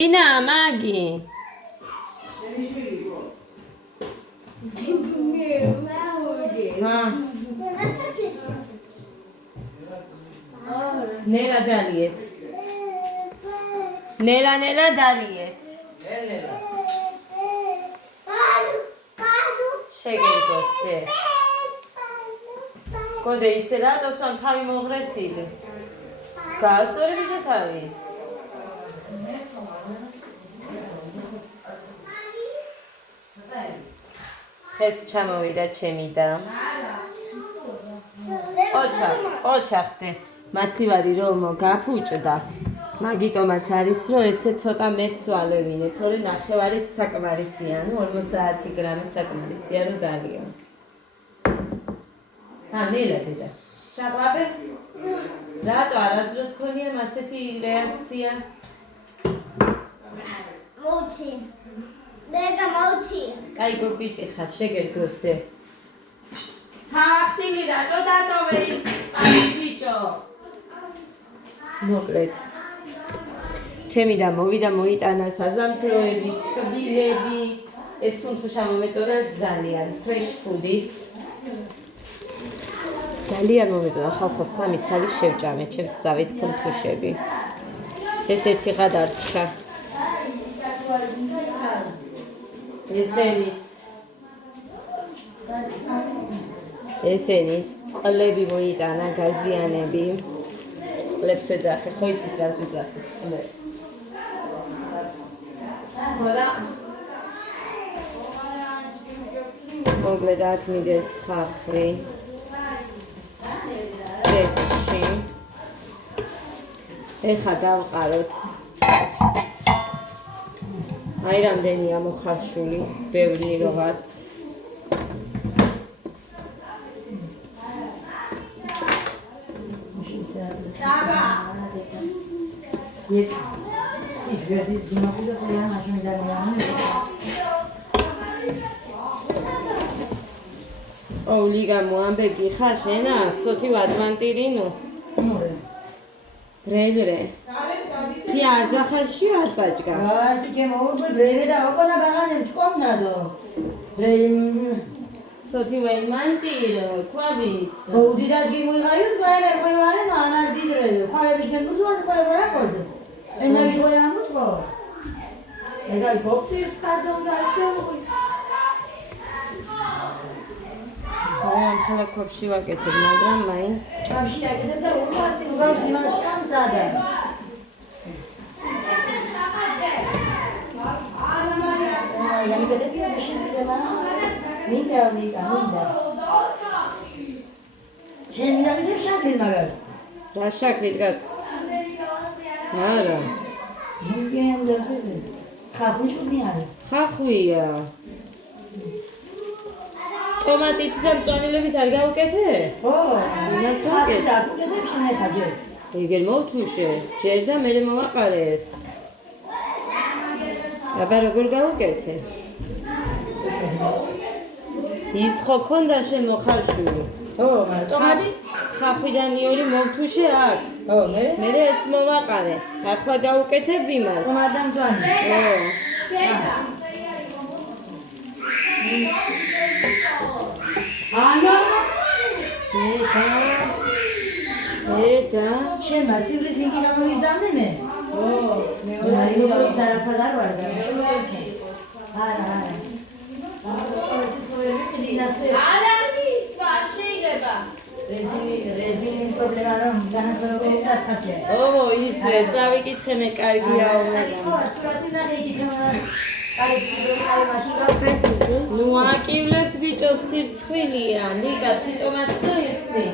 Ina Magi. Nela Daliet. Nela Daliet. შეგეიგოთ დე. გოდე ისე რატოსვამ თავი მოღრეცილი. გაასწორი ბიჭო თავი. ხეს ჩამოვიდა ჩემი და. ოჩახდე. მაცივარი რომ გაფუჭდა. მაგიტომაც არის რომ ესე ცოტა მეც ვალევინე, თორე ნახევარით საკმარისია, ნუ 50 გრამი საკმარისია რომ დალია. ნელა დედა. ჩაყლაპე? რატო არასდროს ქონია ასეთი რეაქცია? მოვთი. დეგა მოვთი. კაიგო ბიჭი ხარ, შეგერგოს დე. თახტილი რატო დატოვე ის წყალი ბიჭო? მოკლედ. ჩემი და მოვიდა მოიტანა საზამთროები, კბილები, ეს თუნთუშა მომეწონა ძალიან fresh food-ის. ძალიან მომეწონა, ხალხო 3 ცალი შევჭამე ჩემს ზავით თუნთუშები. ეს ერთი გადარჩა. ესენიც წყლები მოიტანა გაზიანები. წყლებს ვეძახე, ხო იცით რას ვეძახე წყლებს. მოკლედ აქ მიდეს ხახვი სეტში. ეხა დავყაროთ. აი რამდენია მოხარშული, ბევრი რო ვართ. Liga Moambegi Hashena, Soti Advantirino. Brevere. Piazza Hashia Pachka. Soti Waymantiro, Quavis. Oh, did I give you a did quite and then you would go. And I box it, I ამ ხალხებში ვაკეთებ, მაგრამ მაინც ამში აკეთებ და უკაცი უგავს იმას ჭამს ადა. აი, მიგდები შეშინდა მაგრამ მინდა. შენ მიგდები შაქრით მაგას. რა შაქრით კაც? არა. მიგენდა ხახვი არის. ხახვია. ტომატით და მწვანილებით არ გავუკეთე? ო, იმასაც აკეთებ შენ ახლა ჯერ. ეგერ მოვთუშე, ჯერ და მე მოვაყარეს. აბა როგორ გავუკეთე? ის ხო ქონდა შენ მოხარშული. ო, მაგრამ ტომატი ხახვიდან იური მოვთუშე აქ. ო, მე ეს მოვაყარე. ახლა გავუკეთებ იმას. ტომატი მწვანე. ო. ანა დედა შენ მასივრის ლინკი გამომიზამნე მე? ო, მე ორი ზარაფად არ ვარ და შევეცე. არა. არა მისვა შეიძლება. რეზინის პრობლემა რომ განახლებული დასხასია. ო, ისე წავიკითხე მე კარგიაო მე. სურათი და ეკითხება. აი, მაშინ გავფრთხილ. ნუ აკივლეთ ბიჭო სირცხვილია. ნიკა ტომატს იხსი.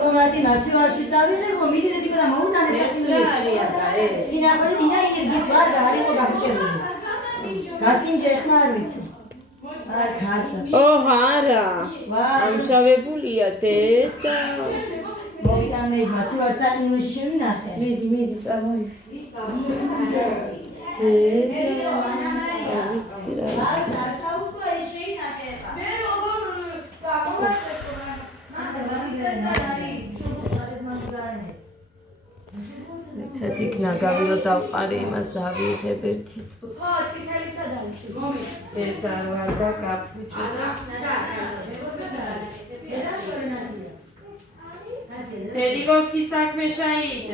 ტომატი ნაცივარში დავიღო, მიდიდები და მოუტანე ეს არია და ეს. ინა ენერგიის ვარ და არისო გამჭებული. გასინჯე ხმა არ ვიცი. არა ხარცა. ო, არა. ამშავებულია დედა. მოიტანე ნაცივარ საინუში შევინახე. მიდი წამოი. დედა. ვიცი რა. ცოტა იქ ნაგავი რომ დავყარი იმას ავიღებ ერთი წუთი. ხო, სპიტალი სად არის? მომი. ეს არ ვარ და გაფუჭდა. დედი გოქი საქმე შაიდ.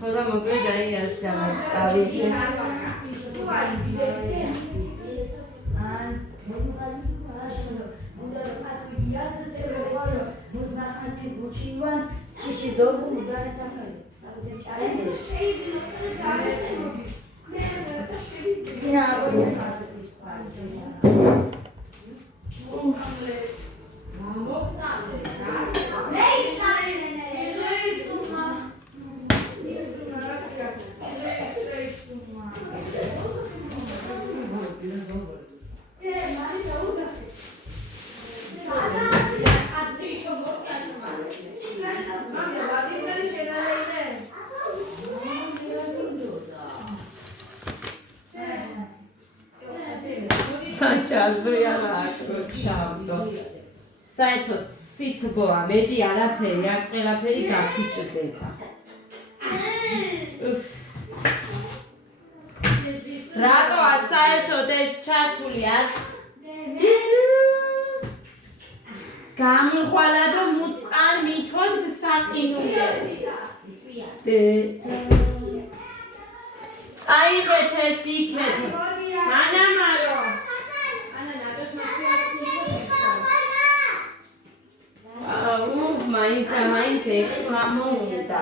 ხოდა მოკლედ აი ასე ამას წავიდე. საჭაზრია რა ჩავდო. საერთოდ სითბოა, მედი არაფერი, აქ ყველაფერი გაფუჭდება. რატოა საერთოდ ეს ჩართული არ? გამიხვალა და მუწყარ მithod გსახინულებს. წაიღეთ ეს იქეთ. ანამარო. მაინც ეხლა მომუნდა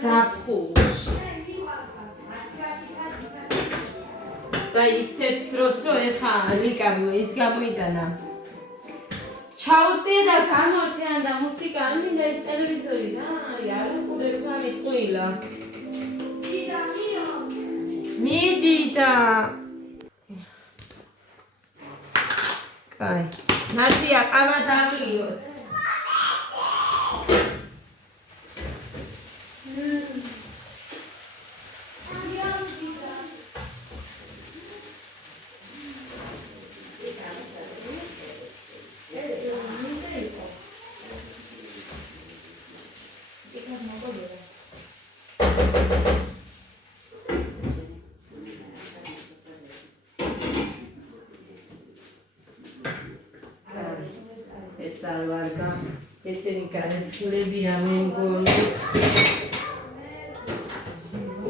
საფხულში და ისეთ დროს რომ ეხა ლიკა ის გამოიტანა ჩაუწია და გამორთიან და მუსიკა ამინდა ეს ტელევიზორი და არ უყურებ და მიტყვილა მიდი და კაი ნაცია ყავა დაღლიოთ ეს არ ვარ ესენი განეცვლებია მე მგონი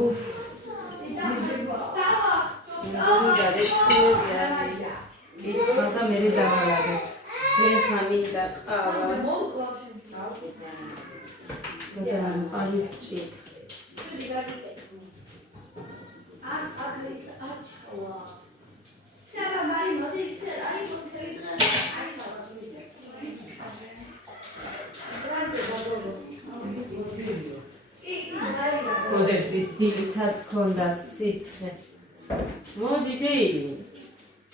უფ მაგრამ მე დავალაგე მე ხანიდა ყავა სადამ არის ჭიქ კოდექსის დილითაც ქონდა სიცხე. მოდი დეილი.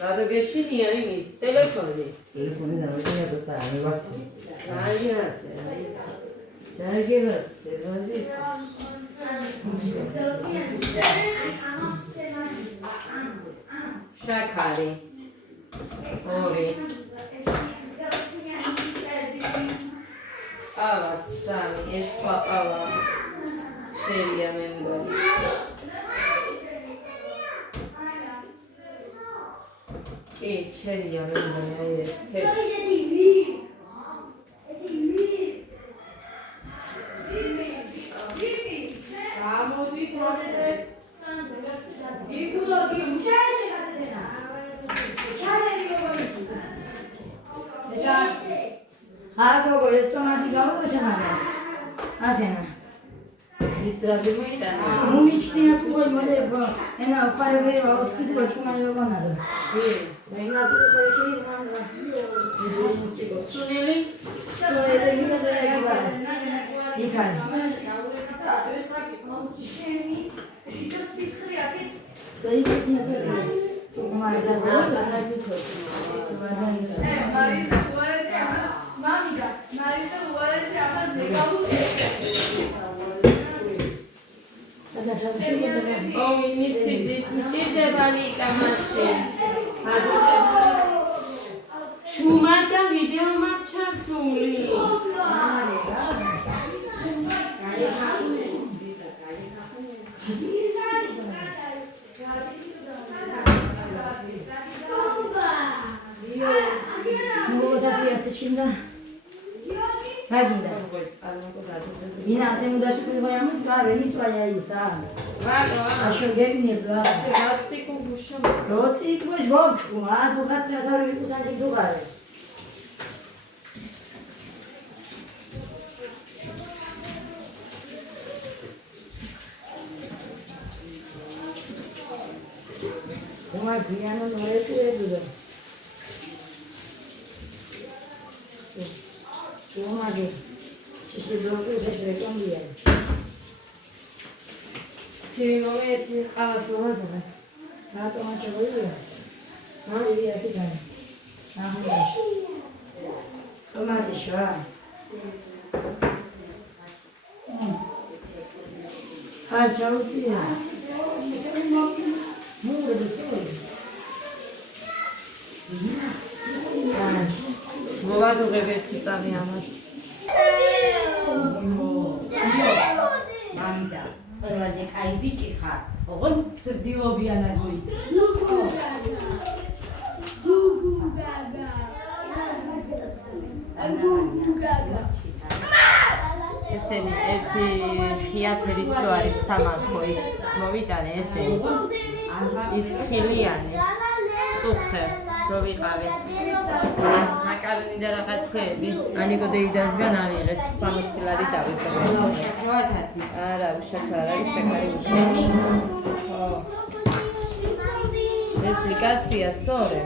რადგეშინია იმის ტელეფონის. ტელეფონის ამერიკას და ამევასი. აიასე. ჯაგერასე, მოდი. შაქარი. ორი. ყავა სამი, ეს სხვა ყავა. შერია მე მგონი. კი, შერია მე მგონი, აი ეს აკოგო ეს ტომატი გავუჩენარეს. ათენა. ის რაზე მოიტანა? მომიჩქია თუ მოდება. ენა ხარები ავსკიდო ჩუმაიოვანადა. კი. მე ნაზური ხოქი მანდა. სუნელი? სოერე მიდაა. იქანი. სოერე მიდაა. უმაიძა მისთვის ის მჭირდება ლიკა მაშინ. ჩუმად და ვიდეო მაქვს ჩართული. Şunda. Hadi de. Yine atem udaşı koyamız var. Hiç bayaysa. Aşağı gelmiyor da. Rotsi kuş var çünkü. Ha bu kadar kadar bir uzantık da var. Ama dünyanın oraya koyuyor. Olmadı. İşte doğru bir reklam diye. Senin o eti Ağız olmadı mı? Ne yapalım çabuk ya. Ne iyi yapı tane. Ne yapalım? Olmadı şu an. Al çabuk ya. Ne oldu მოვადუღებთ წამი ამას. მამიდა, ყველანი კაი ბიჭი ხარ. ოღონდ სრდილობიანად მოი. ესენი ერთი ღია ფერის რო არის სამარხო ის მოვიტანე ესენი. ის ხილიანის წუხე რო ვიყავი. მაკარონი და რაღაცეები. ანიკო დეიდასგან ავიღეს 60 ლარი დავიღე. შოათათი. არა, უშაქარ არის შაქარი უშენი. ხო. ეს ლიკასია სორე.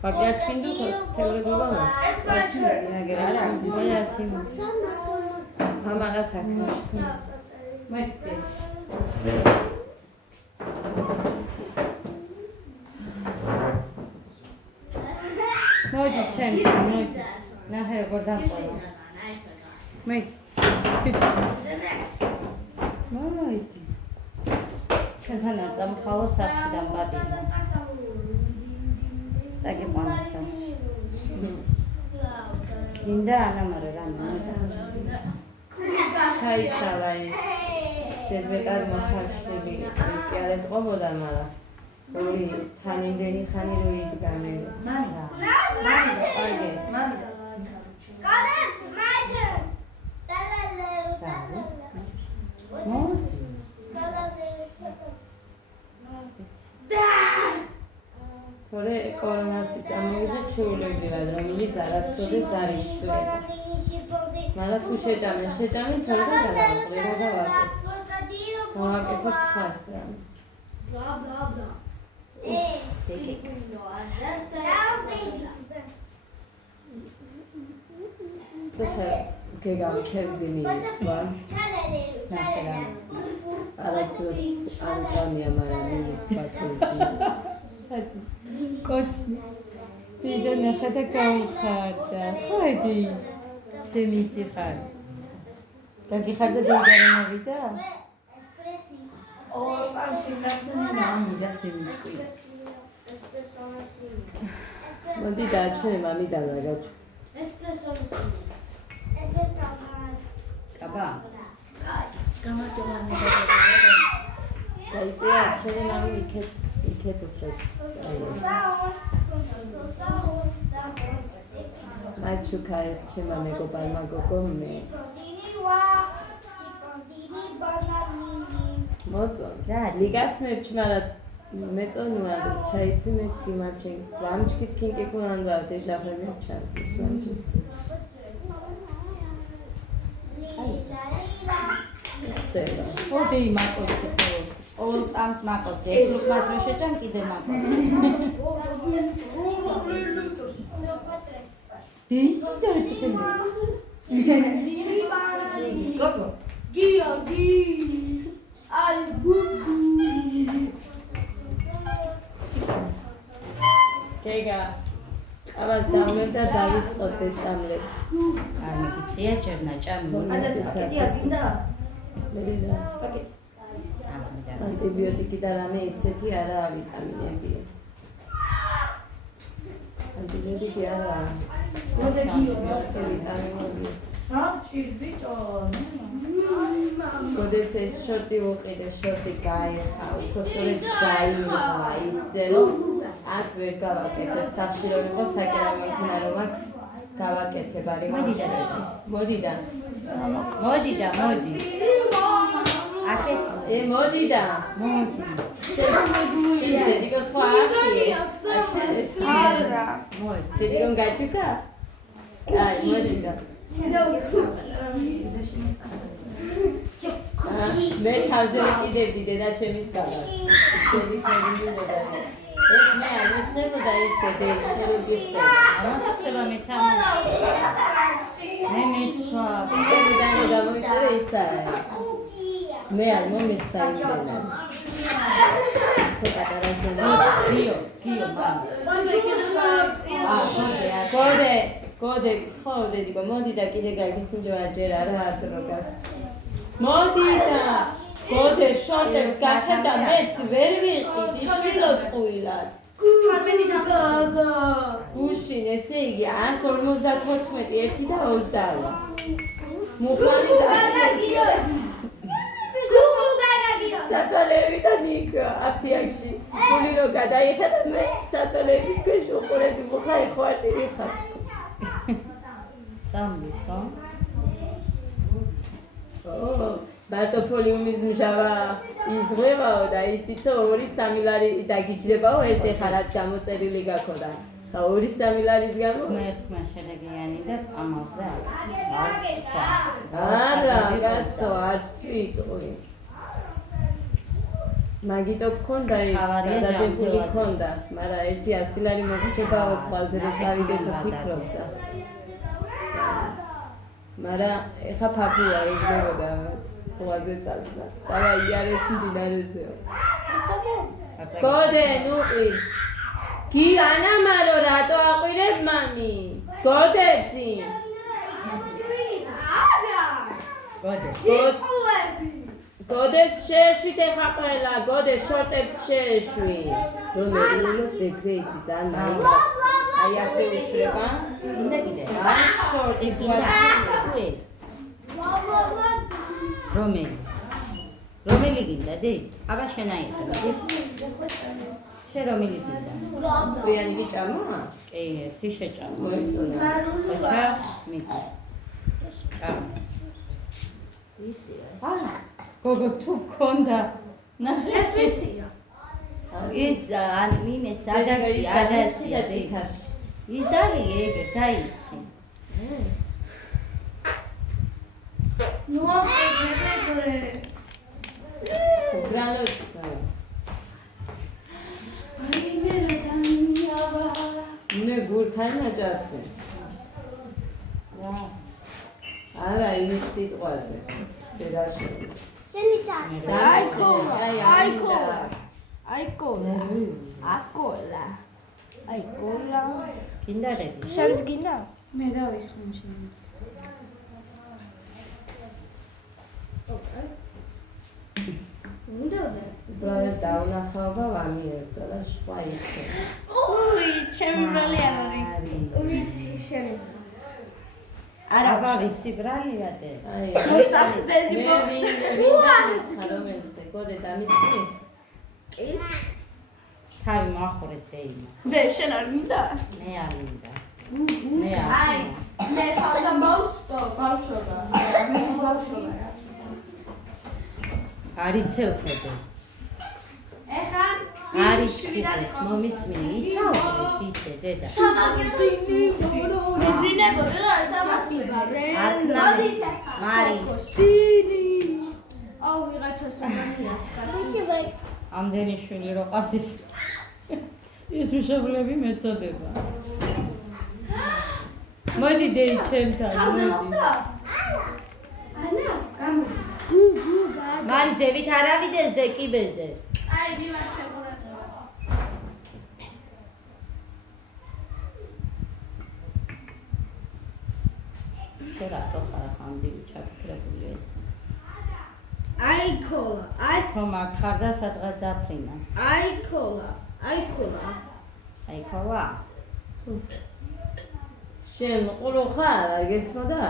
Pagliaccindo teoregova. Ara, pagliaccindo. Mama la tacca. Mette. Noi dicem, noi. Na hai guardato. Mette. Noi. Ჩვენთან არ წამხალოს სახიდან პატინა. Takie pamiętam. Linda, Anna Maria. Çay şalay. Servetar maşaşuli. Kâret qoboda mala. Ori tanindeni xani ro idgame. Manda. Ayge. Manda. Qalas, maydın. თორე კორონასი წამოვიდა ჩვეულებრივად, რომელიც არასოდეს არ იშლება. მაგრამ თუ შეჭამე, თორე და გადავაყრე, გადავაყრე. გავაკეთებ სხვას რამეს. ცოტა გეგავი ქერზინი თქვა. ნახე. არასდროს არ ჭამია, მაგრამ მივთქვა ქერზინი. Koçni. Dida nახა და გავიხარდა. ხედი. ჩემი ციხარ. გაგიხარდა და გამოვიდა? ო, წამში ხასენი მამიდა ჩემი ყვი. მოდი დაჩვენე მამიდან რაღაცა. კაბა. გამარჯობა მეგობრებო. გაიწია ჩემი მამი იქეთ უფრო. Machuca es chema megopalma gogome. Mozons. Ligas merchmara მეწონუა და ჩაიცი მეთქი მაჩენ ვამჩქით კინკიკუნან და დეჟაბრე მეჩან ისვანჯი ოდეი მაკოც ოლ წამს მაკოც ეგ მას რო შეჭამ კიდე მაკოც დეისი დაიწყე გოგო გიორგი გეგა ამას დავმევდა დავიწყოთ დეწამლებ არ მიგიწია ჯერ ნაჭამი ადა საკეთია წინდა მერიდა სპაგეტი ანტიბიოტიკი და რამე ისეთი არა ვიტამინები ანტიბიოტიკი არა მოდი გიო ვიტამინები რა ჭირს ბიჭო? გოდეს ეს შორტი ვუყიდე, შორტი გაიხა, უფრო სწორედ გაიღა ისე რომ აქ ვერ გავაკეთებ, სახში რომ იყო საკერავი მაქნა რომ აქ გავაკეთებ, არის მოდი და მოდი. აკეთ. მოდი და შეიძლება დიგო სხვა ახია. არა. მოდი. დიგო გაჩუკა? აი, მოდი და. მე თავზე კიდევდი დედა ჩემის გაბას. ჩემი ხერხემოდა. ეს მე არ მიხდებოდა ისე შეიძლება ხება მე ჩამო. მე მეცვა. დედანი გამოიწევე ისაა. მე არ მომიხსა იმენა. ფოტოა ზემო. გიო მამა. გოდე გთხოვდი დიგო მოდი და კიდე გაიგისინჯვა ჯერა რა დროგას. მოდი და გოდე შორტებს გახედა მეც ვერ ვიყიდი შვილოდ ყვილად. გუშინ ესე იგი 154 1 და 20. მუხლარი სატვალები და ნიკო აფთიაქში. გული რო გადაიხედა მე სატვალების ქვეშ უყურებდი მუხლა ხვარტირი ხარ. წამლის ხო? ბარტოფოლიუმის მჟავა იზღვევაო და ისიცო 2-3 ლარი დაგიჯდებაო ეს ეხა რაც გამოწერილი გაქონდა. და 2-3 ლარის გამო მე ერთმა შედეგიანი და წამალზე არც თქვა. არა, კაცო, არც ვიტყვი. მაგიტო გქონდა ის გადადებული გქონდა, მაგრამ 100 ლარი მოგიჭებაო სხვაზე რომ წავიდეთო ფიქრობდა. მაგრამ ეხა ფაფუა იგებოდა სხვაზე წასვლა. დავა იარეთ მდინარეზეო. გოდე, ნუყი. გიანა მარო რატო აყვირებ მამი? გოდეცი. გოდეს შეეშვით ეხა ყველა, გოდე შორტებს შეეშვი. რომ მეულობს ეგრე იცის არ მაინკას. აი ასე უშვება. უნდა კიდე. აი შორტი ვაცი. რომელი გინდა დი? აბა შენაირი. შენ რომელი გინდა? სპრიანი გიჭამა? კი, ერთი შეჭამა. მოიწონა. ხოჭა მიდი. ჭამა. ისია. გოგო თუ გქონდა. ნახე. ეს ვისია? ის ან მინე სადაში ადასი და ჭიქაში. ის დალი ეგ დაიხი. ეს. ნუ აკეთე. გრანოცა. აი მე რა დამიავა. ნე გურქანა ჯასე. არა ის სიტყვაზე. დედაში. შენი თაც. აი კოლა. გინდა რედი. შენს გინდა? მე დავისხმო შენ. უნდა ბრალეს დაუნახავდა ვამიესო და შვა ისე. უი, ჩემი ბრალი არ არის. ვიცი შენი. არა ვიცი ბრალია დე. აი, სახდენი რომელზე გოდე დამისკი? კი. თავი მოახურეთ დეიმა. მე შენ არ მინდა? მე არ მინდა. მე არ. მე თავდა ბავშვობა. მე ბავშვობა. არიცევ ხოდე. ეხა არის მომისმინე ისაუბრეთ ისე დედა. სამაგზინი მეძინებოდა და დამასვება. აკნარი. მარი. კოსინი. აუ ვიღაცა სამაგზინს ხასი. ამდენი შვილი რო ყავს ის მშობლები მეწოდება. მოდი დეი ჩემთან. ხავდა? ანა, გამოდი. მარის დევით არავიდეს დე კიბეზე. აი დივარცე ყურადღება. შენ რატო ხარ ხამდილი ჩაფიქრებული ეს? აი კოლა, აი ხომ აქ ხარ და სადღაც დაფრინა. აი კოლა. აი ხოლა. შენ ყურო ხარ, გესმოდა?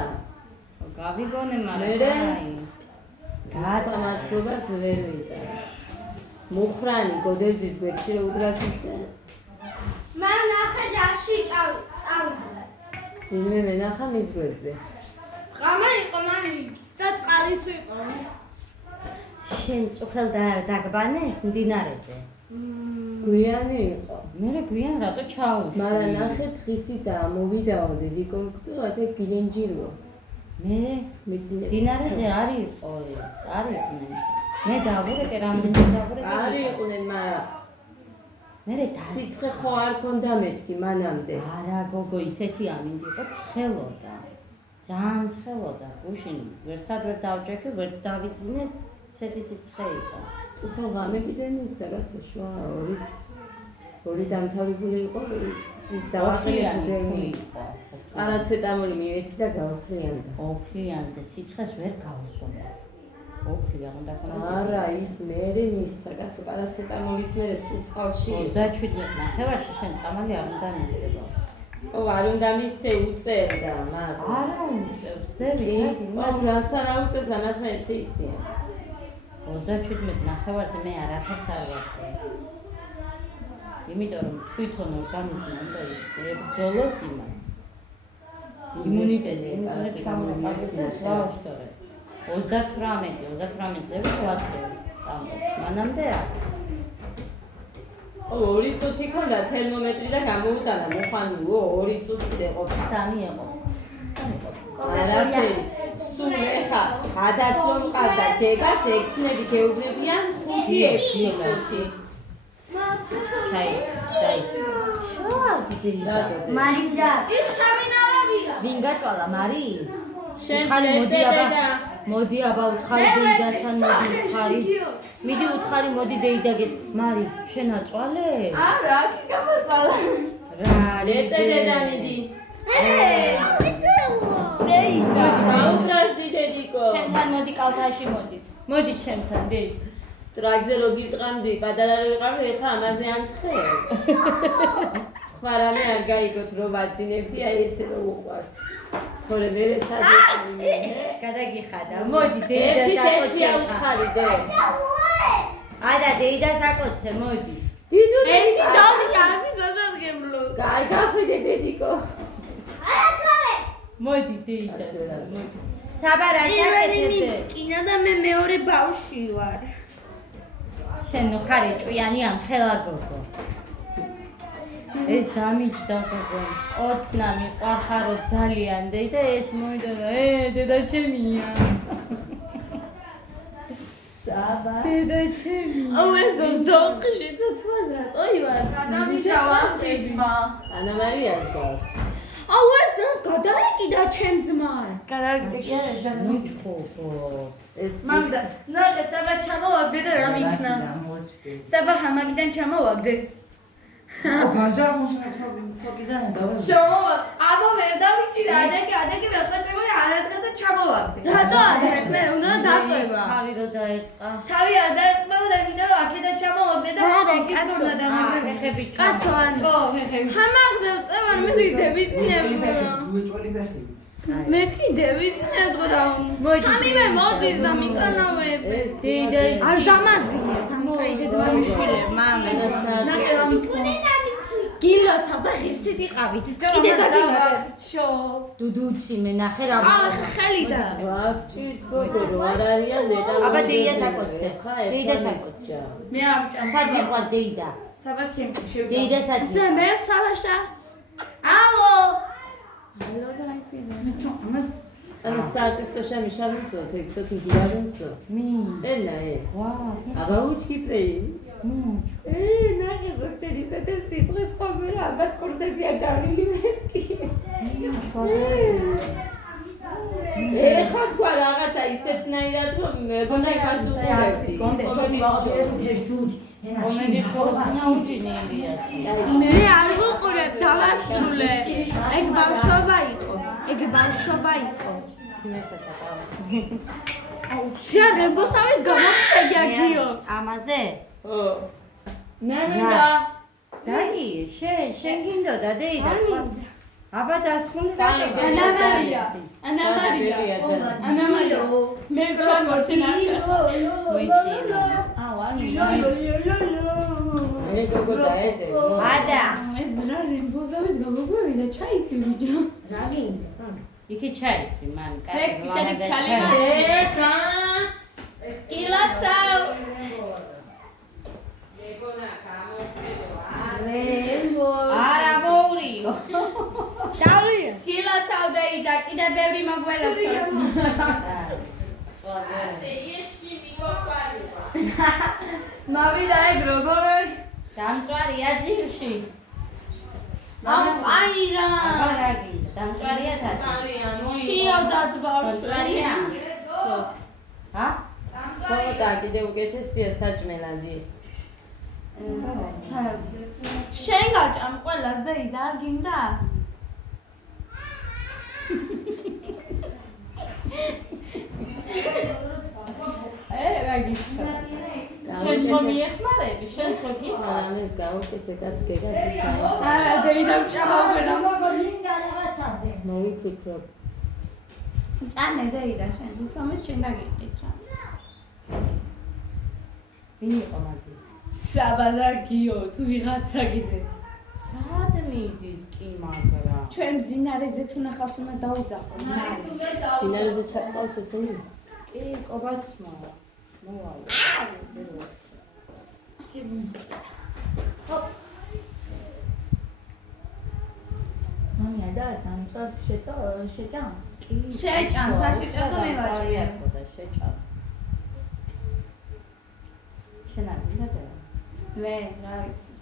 გავიგონე მაგრამ მერე? აი გასამართლობას ვერ ვიტა. მუხრანი გოდერძის გვერდში რა უდრას ისე. მან ნახე ჯარში წავიდა. ვინმე მენახა მის გვერდზე. ღამა იყო მაინც და წყალიც იყო. შენ წუხელ დაგბანეს მდინარეზე გვიანი იყო. მერე გვიან რატო ჩაუშვი მაგრამ ნახე თხისი და მოვიდაო დიდი კონკრეტულად ეგ გილენჯიროა. მერე მეცინე. მდინარეზე არ იყვნენ მე დავურეკე რამდენი დავურეკე არ იყვნენ, მაგრამ მერე სიცხე ხო არ ქონდა მეთქი მანამდე. არა გოგო ისეთი ამინდი იყო ცხელოდა ძალიან ცხელოდა გუშინ ვერცად ვერ დავჭექე ვერც დავიძინე ესეთი სიცხე იყო ხო ღამე კიდენ ის რაღაცა შუა ორი დამთავრებული იყო ის დავაყენებული იყო პარაცეტამოლი მივეცი და გავფრიანდა. ოფლიანზე სიცხეს ვერ გავუსვამე ოფლია უნდა ქონდეს არა ის მერე მისცა კაცო პარაცეტამოლის მერე სულ წყალში 37 ნახევარში შენ წამალი არ უნდა მისცება ო არ უნდა მისცე უწერდა მაგრამ არა უწევს ზევი რას არ აუწევს ანათმა ესე იციან 37 ნახევარზე მე არაფერს არ ვახდე იმიტომ რომ თვითონ ორგანიზმი უნდა ებრძოლოს იმას იმუნიტეტი ჩამოყალიბდეს ვაუშტორე 38-ზე ვაწყე წამო მანამდე ორი წუთი ქონდა თერმომეტრი და გამოუტანა მოხანუო 2 წუთის ეყოფა სამი იყო არაფერი სულ ეხა გადაც რომ ყავდა გეგაც ექცნები გეუბნებიან 5-6 წუთი ჩაი შავდი მარინდა ის ჩამინარავია. ვინ გაწვალა მარი შენ ხარი წეწედა და მოდი აბა უთხარი დეიდასთან მოდი უთხარი მიდი უთხარი მოდი დეიდაგე მარი შენ აწვალე არა, კი გამაწალა. რა ეწედე და მიდი დეიდა. გაუბრას დიდედიკო ჩემთან მოდი კალთაში მოდი ჩემთან დეიდ ტრაგზე რო გიტყამდი პატარა რო იყავი ეხა ამაზე ამთხე სხვა რამე არ გაიგოთ რო ვაცინებდი აი ესე რო უყვართ თორე მე სადიე გადაგიხადა მოდი დეიდა ერთი საკოცე აუთხარი დე არა დეიდა საკოცე მოდი დიდუ ერთი დავი ამის სასარგებლო. გაი გახვიდე დედიკო მოდი დეიდა ასე რა. საბარა პირველი საკეთებ მიმწკინა და მე მეორე ბავშვი ვარ. შენ ნუ ხარი ჭვიანი ამხელა გოგო ეს დამიჯდა გოგო ოცნა მიყვარხარო ძალიან და ეს მოიდოდა დედა ჩემია საბა დედა ჩემია აუ ეს 24-ში თვითონ რატო ივარ? გადამიშავა ძმა ანა მარიას გას აუ ეს რას გადაეკიდა ჩემ ძმას? მიჩხობო ეს მაგდა ნახე საბა ჩამოვაგდე და რა მიქნა საბა ჰამაგიდან ჩამოვაგდე ჩამოვა აბა ვერ დავიჭირა ადეგი ვეხმეწებოდი არადგა და ჩამოვაგდე რატო ადრეს მე უნდა დაწევა თავი რო დაეწყა თავი არ დაეწყმება და მინდა რომ აქედან ჩამოვაგდე და გიქონდა და მაგრამ ფეხები კაცო ან ხო ფეხები ჰამაგზე წევარ მე დევიცინებო. მეთქი დევიცინებო და სამივე მოდის და მიკანავებს. დეიდა არ დამაძინეს ამ კაიდე დამიშვილე მამე. ნახე რა მიქნა გილოცა და ღირსით იყავით. კიდე დაგიმატჩო. დუდუცი მე ნახე რა ხელი და ვაგჭირთ გოგო რო არ არიან ნეტა აბა დეიდა საკოცე დეიდა საკოცე მე ამჭამ სადი ყვა დეიდა საბა შემჭი დეიდა სადი ზე მე სავაშა. ალო ალო და ისინი. მე თო ამას ანუ საარტისტო შემიშავენცო თექსოთ იგივარენცო მი ენა ვა აბა უჩკიპრეი მუ ნახე ზოგჯერ ისეთი სიტყვის ხოლმე რა ალბათ კურსები არ დავნილი მეთქი ეხლა თქვა რაღაცა ისეთნაირად რომ მეგონა იმას უყურებდი კომედი შოუს ნაუჯინია მე არ ვუყურებ დავასრულე. ეგ ბავშვობა იყო. ჯერ ემბოსავით გამომიდეგი აგიო. ამაზე ო მე მინდა დაი შენ გინდოდა დეიდა აბა დასხული ანა მარია მე ჩამოსენ მე გოგო დაედე. ადა ეს რა რემბოზავით გამოგვევიდა ჩაიცი ბიჭო რა გინდა? იქი ჩაიცი მან მე შენი ქალიმა ეხა ილაცავ მეგონა გამოვიდო. რემბო. არა მოურიო დავლია ილაცავ და იდა კიდე ბევრი მოგველაცავს ასე იეჩკი მიგოყვარება. მავიდა ეგ როგორ არის დამწვარია ძილში აირა აბა გინდა დამწვარია სალიანი. შიო დადბავშვია ჰა სოდა კიდე უკეთესია საჭმელად ის. შენ გაჭამ ყველას და იდა არ გინდა რა გიქნა შენ მომიეხმარები შენ ხო გიქნა ამას გავუკეთე კაც გეგას ის მაინც. არა და იდა მჭამავენა გინდა რაღაცაზე. მოვიფიქრებ. ჭამე და იდა შენ უფრო შენ დაგიყით რა ვინ იყო მაგის საბადაგიო თუ ვიღაცა კიდე სად მიდის კი მაგრა ჩვენ მძინარეზე თუ ნახავს უნდა დაუძახო დინარეზე ჩაყავს ესენი? კი კობაც მოვალ მამია და დამწვარს შეჭამს. შეჭამს არ შეჭამს და მე ვაჭრია და შეჭამ შენ არ გინდა და მე რა ვიცი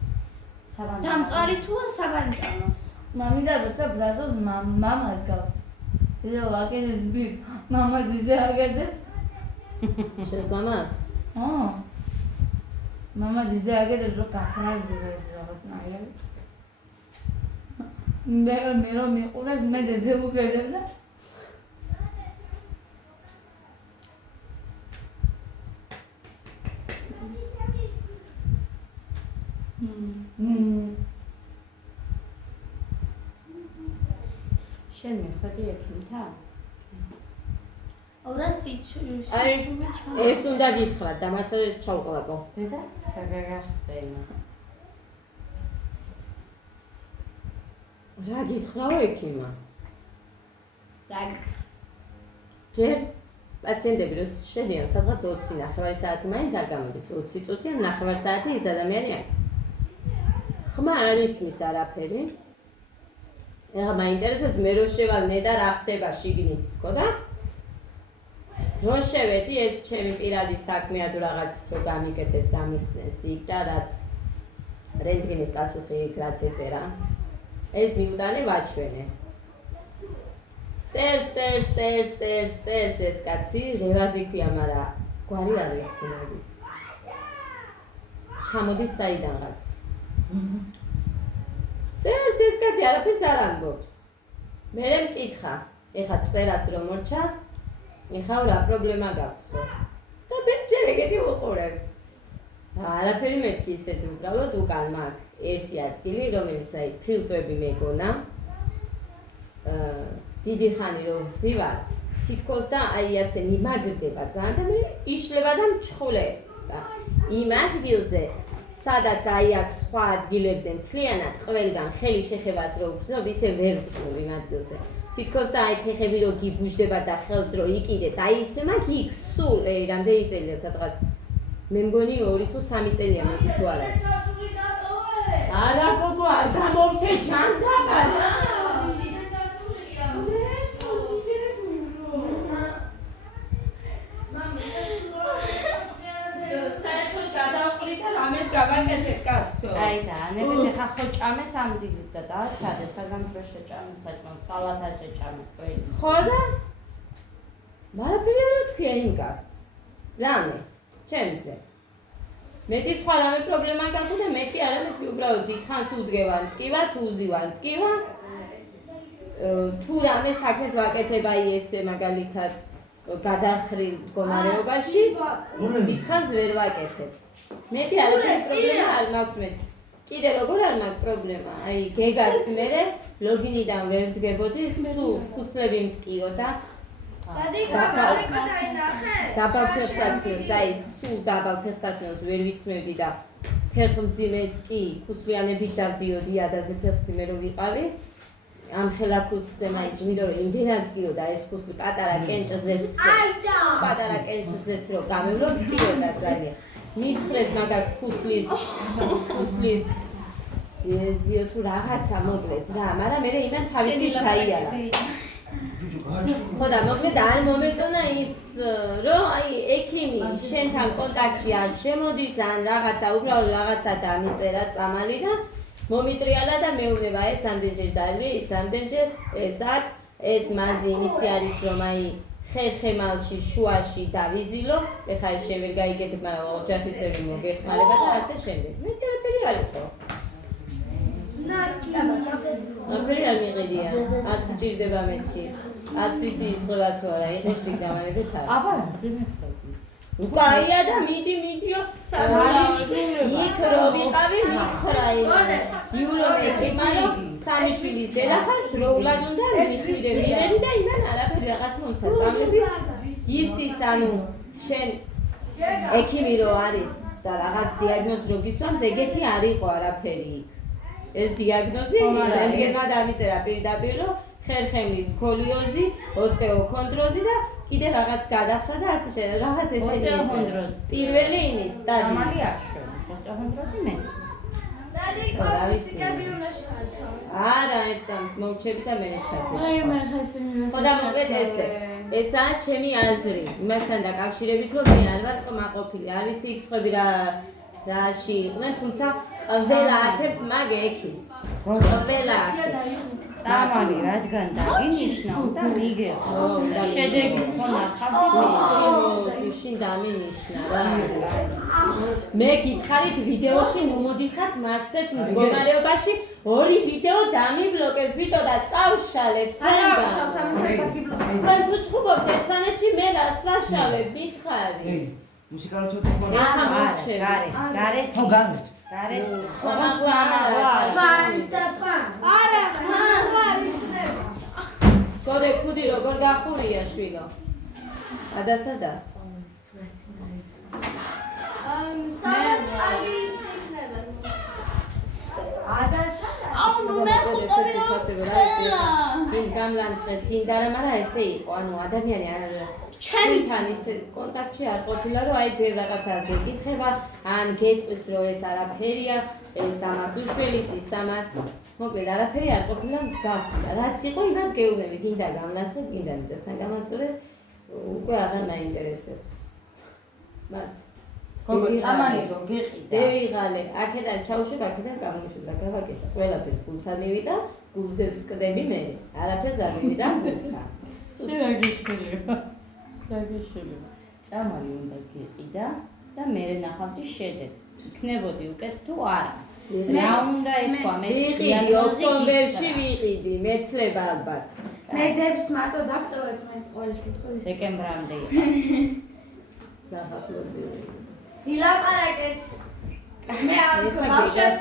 საბანი დამწვარი თუა საბანჭანოს მამიდა როცა ბრაზობს მამას გავს. იდე ვაკეთებს ბის მამა ძიზე აგედებს. შენს მამას? მამა ძიზე აგედებს რომ გაფრაზდება ეს რაღაცნაირი. მე რომ მიყურებ მე ძეზე უგერდებ და შენ მიხვედი ექიმთან? ორა სიჩუში აი ეს უნდა გითხრათ და მაცო ეს ჩავყლაპო. დედა გაგახსენა რა გითხრაო ექიმა? რა ჯერ პაციენტები რო შედიან სადღაც 20 ნახევარი საათი მაინც არ გამოდის 20 წუთი ან ნახევარი საათი ის ადამიანი აქ. ხმა არ ისმის არაფერი. ეხლა მაინტერესებს მე რო შევალნე და რა ხდება შიგნით თქო და რო შევედი ეს ჩემი პირადი საქმეა თუ რაღაც რო გამიკეთეს გამიხსნეს იქ და რაც რენტგენის პასუხი იქ რაც ეწერა ეს მიუტანე ვაჩვენე წერს ეს კაცი რევაზი ქვია მაგრამ გვარი არ იცინების ჩამოდის საიდანღაც წერს ეს კაცი არაფერს არ ამბობს მე მკითხა ეხა წერას რომ მორჩა ეხა რა პრობლემა გაქვსო და მე ჯერ ეგეთი ვუყურებ არაფერი მეთქი ისეთი უბრალოდ უკან მაქვს ერთი ადგილი რომელიც აი ფილტრები მეგონა დიდი ხანი რომ ვზივარ თითქოს და აი ასე მიმაგრდება ძალიან და მე იშლება და მჩხვლებს და იმ ადგილზე სადაც აი აქ სხვა ადგილებზე მთლიანად ყველგან ხელი შეხებას რო ვგზნობ ისე ვერ ვგზნობ იმ ადგილზე თითქოს და აი ფეხები რო გიბუჟდება და ხელს რო იკიდე და აი ისე მაგ იქ სულ რამდენი წელია სადღაც მე მგონი 2 თუ 3 წელია მეგი თუ არა არა გოგო არ გამოვთე ჯანდაბა რა საერთოდ გადავყრით და ამეს გავაკეთებ კაცო აი და ნებეთ ხა ხო ჭამეს ამ დილით და დააჩადე საგამ დრო შეჭამე საჭმელ სალათა შეჭამე ყველი ხო და მარაფერი არ თქვია იმ კაცს რამე ჩემზე მეტი სხვა რამე პრობლემა გაქვს და მეტი არა მეთქი უბრალოდ დიდხანს უდგევარ მტკივა თუ უზივარ მტკივა თუ რამე საქმეს ვაკეთებ აი ესე მაგალითად გადახრილ მდგომარეობაში დიდხანს ვერ ვაკეთებ მეტი არაფერი პრობლემა არ მაქვს მეთქი კიდე როგორ არ მაქვს პრობლემა? აი, გეგას მერე ლოგინიდან ვერ ვდგებოდი, სულ ფუსლები მტკიო და დაბალ ფეხსაცმელს, აი, სულ დაბალ ფეხსაცმელს ვერ ვიცმევდი და ფეხმძიმეც კი ფუსლიანებით დავდიოდი ადაზე ფეხმძიმე რო ვიყავი. ამ ხელაქუსზე მაინც მინდოდა იმდენად მტკიოდა ეს ფუსლი პატარა კენჭზეც პატარა კენჭზეც რო გამევლო მტკიოდა ძალიან. მითხრეს მაგას ფუსლის დიეზიო თუ რაღაცა მოკლედ რა, მაგრამ მე იმან თავისი გაიარა. ხო და მოკლედ არ მომეწონა ის რომ აი ექიმი შენთან კონტაქტში არ შემოდის ან რაღაცა უბრალოდ რაღაცა დამიწერა წამალი და მომიტრიალა და მეუბნება ეს ამდენჯერ დალი, ის ამდენჯერ ეს აქ, ეს მაზი იმისი არის რომ აი ხერხემალში შუაში დავიზილო, ეხლა ეს შენ ვერ გაიგეთებ, მაგრამ ოჯახისები მოგეხმარება და ასე შემდეგ. მე თერაპევტი არ იყო. აფერი არ მიყიდია, არ მჭირდება მეთქი. არ ვიცი ის ყველა თუ არა, ეს სიგნალებით არა. აბა რა ძიმეხვდი. უკაია და მიდიო იქ რო ვიყავი მითხრა იურო ეკიმარო სამი შვილის დედა ხარ დროულად უნდა მიხვიდე მივედი და იმან არაფერი რაღაც მომცა წამები ისიც ანუ შენ ექიმი რო არის და რაღაც დიაგნოზი რო გისვამს ეგეთი არ იყო არაფერი იქ ეს დიაგნოზი რენტგენმა დამიწერა პირდაპირ რომ ხერხემლის სკოლიოზი ოსტეოქონდროზი და კიდე რაღაც გადახრა და ასე შეიძლება რაღაც ესეთი პირველი ინის სტადია ამალი არ ოსტეოქონდროზი მე არა ერთ წამს მოვჩები და მე ჩათი აი მე ხასი ხო და მოკლედ ესაა ჩემი აზრი იმასთან დაკავშირებით რომ მე არ ვარ კმაყოფილი არ ვიცი იქ სხვები რაში იყვნენ თუმცა ყველა აქებს მაგ ექიმს ყველა წამალი რადგან დაგინიშნა და მიგეღო და შედეგი ხო ნახავდი შინ დამინიშნა რა მე გითხარით ვიდეოში მომოდიხართ მასეთ მდგომარეობაში ორი ვიდეო დამიბლოკებს ბიჭო და წავშალეთ თქვენ თუ ჩხუბობთ ერთმანეთში მე რას ვაშავებ მითხარი მუსიკალურ ჩოთქო გარეთ ხო გარეთ გარეთ გორე ხუდი როგორ გახურია შვილო ადასადა აუ ნუ მე ხუთები გინ გამლანწეთ გინდა რა მაგრამ ესე იყო ანუ ადამიანი არ ჩემთან ის კონტაქტში არ ყოფილა რომ აი ბევრ რაღაცას გეკითხება ან გეტყვის რომ ეს არაფერია ეს ამას უშველის ის ამას მოკლედ არაფერი არ ყოფილა მსგავსი და რაც იყო იმას გეუბნები გინდა გამლანწეთ გინდა მიწესთან გამასწორეთ უკვე აღარ მაინტერესებს მართ გოგო წამალი რო გიყიდა დევიღალე აქედან ჩავშვებ აქედან გამომშვებ და გავაკეთე ყველაფერს გულთან მივიდა გულზე ვსკდები მე არაფერს არ მივიდა გულთან რა გიხდება დაგეშველება წამალი უნდა გიყიდა და მე ნახავდი შედეგს იქნებოდი უკეთ თუ არა რა უნდა ეთქვა მე ვიყიდი ოქტომბერში ვიყიდი მეცლება ალბათ მე დებს მარტო დაქტოვეთ მე ყოველს კითხვის დეკემბრამდე საფათლობი ილაპარაკეთ მე ამ ბავშვებს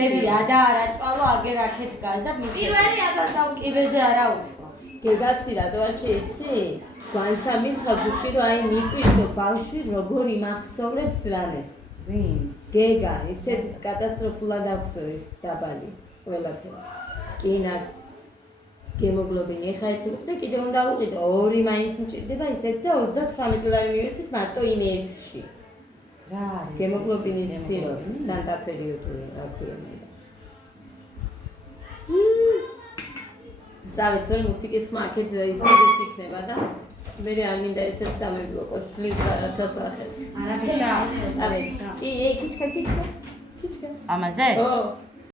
დედია და არა წვალო აგერ აქეთ გალ და პირველი ადას კიბეზე არა უშვა გეგასი რატო არ შეიცი განცა მითხრა გუში რომ აი მიკვისო ბავშვი როგორ იმახსოვრებს რამეს ვინ გეგა ისეთ კატასტროფულად აქვსო ეს დაბალი ყველაფერი კინაც გემოგლობინი ეხა ერთი და კიდე უნდა უყიდო ორი მაინც მჭირდება ისეთ და 38 ლარი მივეცით მარტო იმ ერთში რა არის გემოგლობინის სიროპი სანტაფერიოდული რა ქვია მე წავით თორე მუსიკის ხმა აქეთ ისმოდეს იქნება და მე არ მინდა ესეც დამებლოკოს ლიზ რაღაცას ვახერხ არაფერი არა კი კიჩკა ამაზე ო